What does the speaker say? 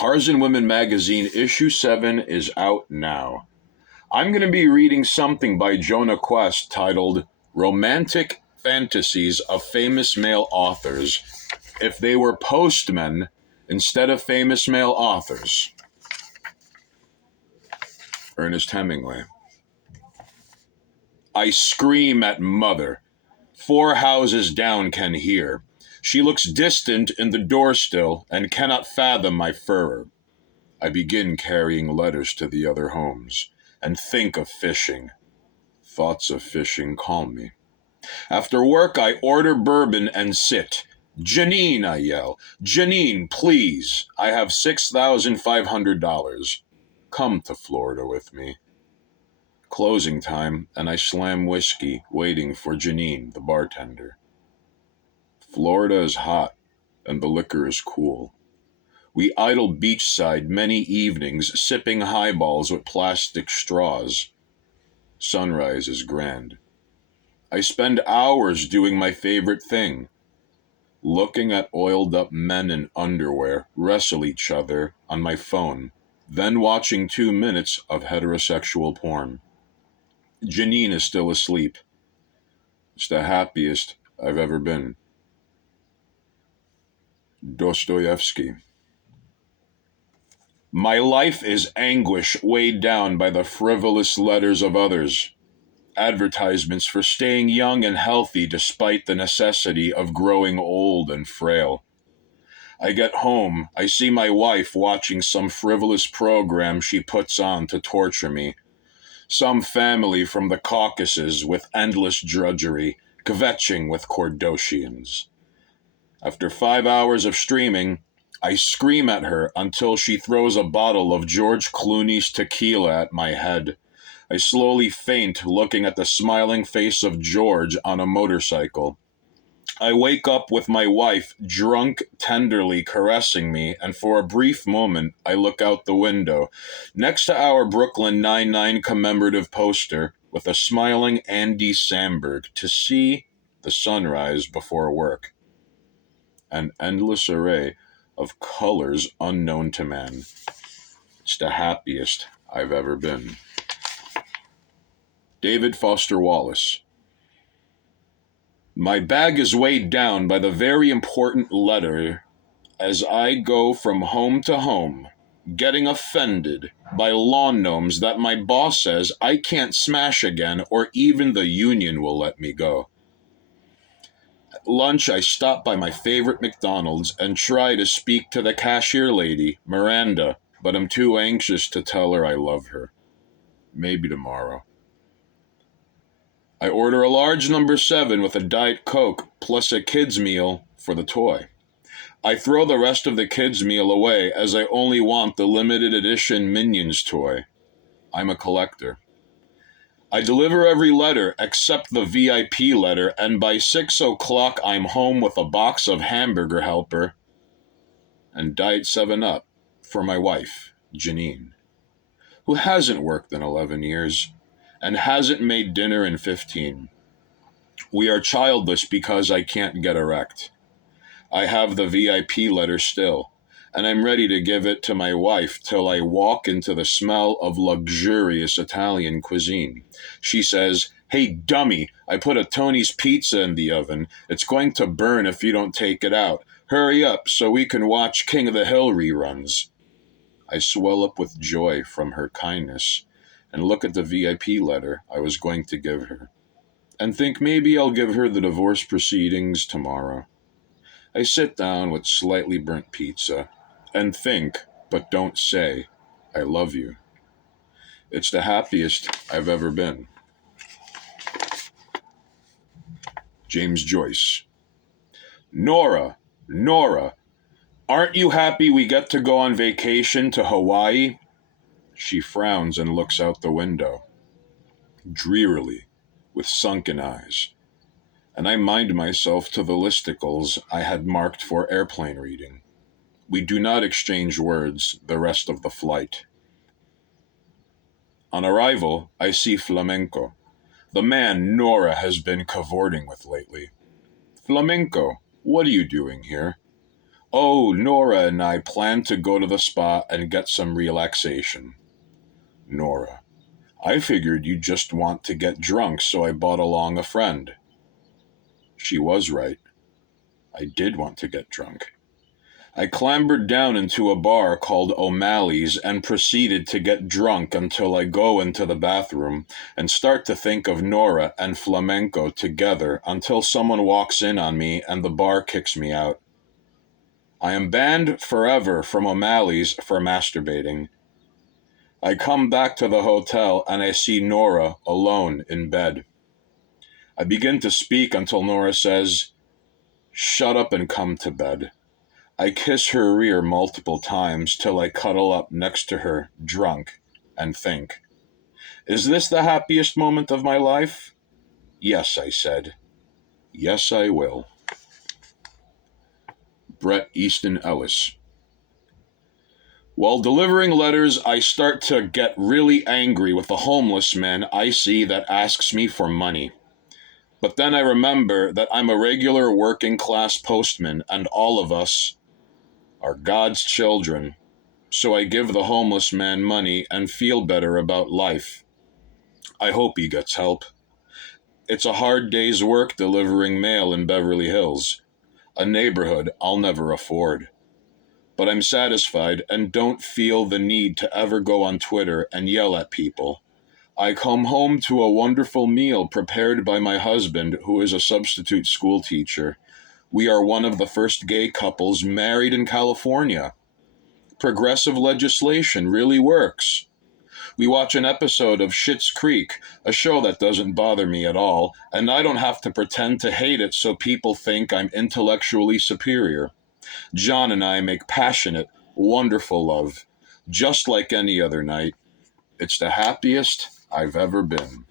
Cars and Women magazine issue 7 is out now. I'm going to be reading something by Jonah Quest titled Romantic Fantasies of Famous Male Authors If They Were Postmen Instead of Famous Male Authors. Ernest Hemingway. I scream at mother. 4 houses down can hear. She looks distant in the door still and cannot fathom my furor. I begin carrying letters to the other homes and think of fishing. Thoughts of fishing calm me. After work, I order bourbon and sit. Janine, I yell. Janine, please. I have $6,500. Come to Florida with me. Closing time, and I slam whiskey, waiting for Janine, the bartender. Florida is hot, and the liquor is cool. We idle beachside many evenings, sipping highballs with plastic straws. Sunrise is grand. I spend hours doing my favorite thing, looking at oiled-up men in underwear wrestle each other on my phone, then watching 2 minutes of heterosexual porn. Janine is still asleep. It's the happiest I've ever been. Dostoevsky. My life is anguish weighed down by the frivolous letters of others. Advertisements for staying young and healthy despite the necessity of growing old and frail. I get home, I see my wife watching some frivolous program she puts on to torture me. Some family from the Caucasus with endless drudgery, kvetching with Cordosians. After 5 hours of streaming, I scream at her until she throws a bottle of George Clooney's tequila at my head. I slowly faint looking at the smiling face of George on a motorcycle. I wake up with my wife drunk, tenderly caressing me, and for a brief moment, I look out the window, next to our Brooklyn Nine-Nine commemorative poster, with a smiling Andy Samberg, to see the sunrise before work. An endless array of colors unknown to man. It's the happiest I've ever been. David Foster Wallace. My bag is weighed down by the very important letter as I go from home to home, getting offended by lawn gnomes that my boss says I can't smash again or even the union will let me go. At lunch, I stop by my favorite McDonald's and try to speak to the cashier lady, Miranda, but I'm too anxious to tell her I love her. Maybe tomorrow. I order a large number 7 with a Diet Coke plus a kid's meal for the toy. I throw the rest of the kid's meal away as I only want the limited edition Minions toy. I'm a collector. I deliver every letter except the VIP letter, and by 6 o'clock I'm home with a box of Hamburger Helper and Diet 7-Up for my wife, Janine, who hasn't worked in 11 years and hasn't made dinner in 15. We are childless because I can't get erect. I have the VIP letter still, and I'm ready to give it to my wife till I walk into the smell of luxurious Italian cuisine. She says, "Hey, dummy, I put a Tony's pizza in the oven. It's going to burn if you don't take it out. Hurry up so we can watch King of the Hill reruns." I swell up with joy from her kindness and look at the VIP letter I was going to give her and think maybe I'll give her the divorce proceedings tomorrow. I sit down with slightly burnt pizza and think, but don't say, I love you. It's the happiest I've ever been. James Joyce. Nora, aren't you happy we get to go on vacation to Hawaii? She frowns and looks out the window, drearily, with sunken eyes, and I mind myself to the listicles I had marked for airplane reading. We do not exchange words the rest of the flight. On arrival, I see Flamenco, the man Nora has been cavorting with lately. Flamenco, what are you doing here? Oh, Nora and I plan to go to the spa and get some relaxation. Nora: I figured you just want to get drunk, so I brought along a friend. She was right. I did want to get drunk. I clambered down into a bar called O'Malley's and proceeded to get drunk until I go into the bathroom and start to think of Nora and flamenco together until someone walks in on me and the bar kicks me out. I am banned forever from O'Malley's for masturbating. I come back to the hotel and I see Nora alone in bed. I begin to speak until Nora says, "Shut up and come to bed." I kiss her rear multiple times till I cuddle up next to her, drunk, and think, is this the happiest moment of my life? Yes, I said. Yes, I will. Bret Easton Ellis. While delivering letters, I start to get really angry with the homeless man I see that asks me for money. But then I remember that I'm a regular working class postman and all of us are God's children. So I give the homeless man money and feel better about life. I hope he gets help. It's a hard day's work delivering mail in Beverly Hills, a neighborhood I'll never afford. But I'm satisfied and don't feel the need to ever go on Twitter and yell at people. I come home to a wonderful meal prepared by my husband, who is a substitute school teacher. We are one of the first gay couples married in California. Progressive legislation really works. We watch an episode of Schitt's Creek, a show that doesn't bother me at all, and I don't have to pretend to hate it so people think I'm intellectually superior. John and I make passionate, wonderful love, just like any other night. It's the happiest I've ever been.